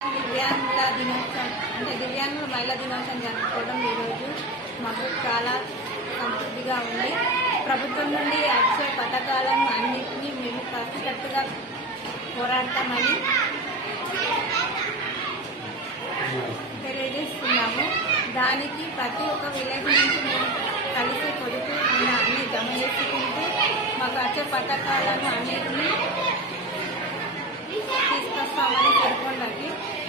దివ్యాంగుల దినోత్సవం అంటే దివ్యాంగుల మహిళా దినోత్సవం జరుపుకోవడం ఈరోజు మాకు చాలా సంతృప్తిగా ఉంది. ప్రభుత్వం నుండి వచ్చే పథకాలను అన్నింటినీ మేము కలిసికట్టుగా పోరాడతామని తెలియజేస్తున్నాము. దానికి ప్రతి ఒక్క విలేజ్ నుంచి మేము కలిసి పొదుపు అన్ని జమ చేసుకుంటూ మాకు వచ్చే పథకాలను అన్నిటినీ